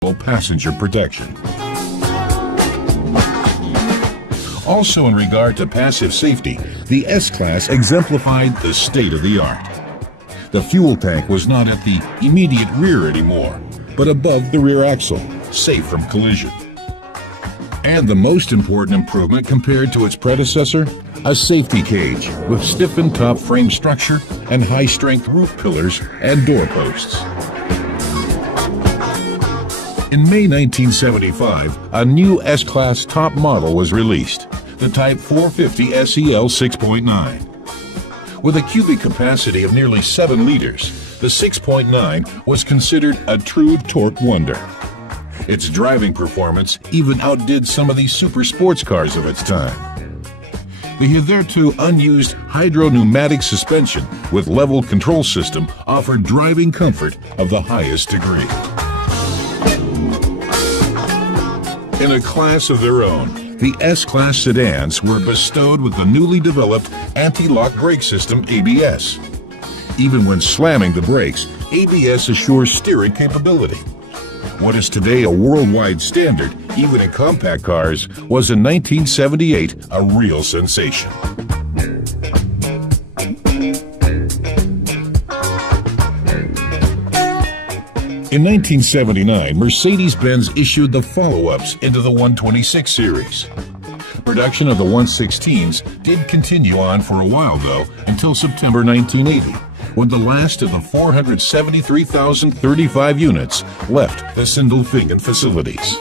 passenger protection. Also in regard to passive safety, the S-Class exemplified the state-of-the-art. The fuel tank was not at the immediate rear anymore, but above the rear axle, safe from collision. And the most important improvement compared to its predecessor, a safety cage with stiffened top frame structure and high-strength roof pillars and door posts. In May 1975, a new S-Class top model was released, the Type 450 SEL 6.9. With a cubic capacity of nearly 7 liters, the 6.9 was considered a true torque wonder. Its driving performance even outdid some of the super sports cars of its time. The hitherto unused hydro-pneumatic suspension with level control system offered driving comfort of the highest degree. In a class of their own, the S-Class sedans were bestowed with the newly developed anti-lock brake system ABS. Even when slamming the brakes, ABS assures steering capability. What is today a worldwide standard, even in compact cars, was in 1978 a real sensation. In 1979, Mercedes-Benz issued the follow-ups into the 126 series. Production of the 116s did continue on for a while, though, until September 1980, when the last of the 473,035 units left the Sindelfingen facilities.